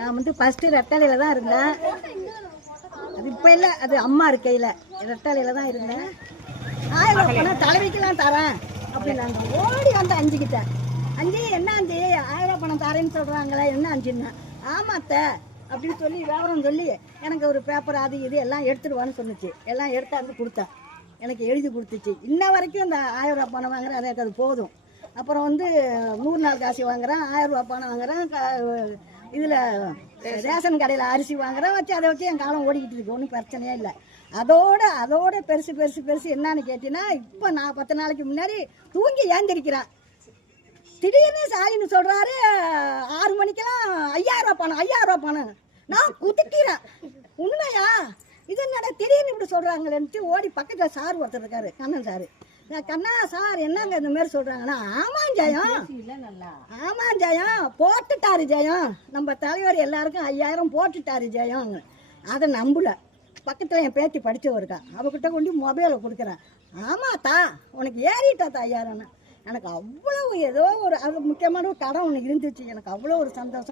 நான் வந்து ஃபஸ்ட்டு ரெட்டாலையில் தான் இருந்தேன். அது இப்போ இல்லை, அது அம்மா இருக்கையில் ரெட்டாலையில் தான் இருந்தேன். 1000 ரூபா பணம் தலைவிக்கெல்லாம் தரேன் அப்படின்னு ஓடி வந்து அஞ்சுக்கிட்டேன். அஞ்சு என்ன அஞ்சு 1000 ரூபா பணம் தரேன்னு சொல்கிறாங்களே என்ன அஞ்சுன்னா, ஆமாத்த அப்படின்னு சொல்லி விவரம் சொல்லி எனக்கு ஒரு பேப்பர் அது இது எல்லாம் எடுத்துடுவான்னு சொன்னிச்சு. எல்லாம் எடுத்தாந்து கொடுத்தேன், எனக்கு எழுதி கொடுத்துச்சு. இன்ன வரைக்கும் இந்த 1000 ரூபா பணம் வாங்குறேன், எனக்கு அது போதும். அப்புறம் வந்து 100 நாள் காசு வாங்குறேன், 1000 ரூபா பணம் வாங்குறேன், இதில் ரேஷன் கடையில் அரிசி வாங்குறேன், வச்சு அதை வச்சு என் காலம் ஓடிக்கிட்டு இருக்கு, ஒன்றும் பிரச்சனையே இல்லை. அதோட பெருசு என்னன்னு கேட்டீங்கன்னா, இப்போ நான் 10 நாளைக்கு முன்னாடி தூங்கி ஏந்திரிக்கிறேன். திடீர்னு சாலின்னு சொல்கிறாரு 6 மணிக்கெல்லாம் 5000 ரூபா பணம். நான் குதிக்கிறேன், உண்மையா இது என்னடா திடீர்னு இப்படி சொல்கிறாங்களேன்ட்டு ஓடி பக்கத்தில் சார் ஒருத்தர் இருக்காரு, கண்ணன் சார். நான் கண்ணா சார் என்னங்க இந்த மாதிரி சொல்கிறாங்கன்னா, ஆமாம் ஜெயம் போட்டுட்டாரு ஜெயம், நம்ம தலைவர் எல்லாருக்கும் 5000 போட்டுட்டாரு ஜெயம். அதை நம்பல. பக்கத்தில் என் பேத்தி படித்தவ இருக்கா, அவகிட்ட கொண்டு மொபைலை கொடுக்குறேன். ஆமாத்தா உனக்கு ஏறிட்டாத்தா 5000. எனக்கு அவ்வளோ ஏதோ ஒரு அது முக்கியமான ஒரு கடன் ஒன்று இருந்துச்சு, எனக்கு அவ்வளோ ஒரு சந்தோஷம்.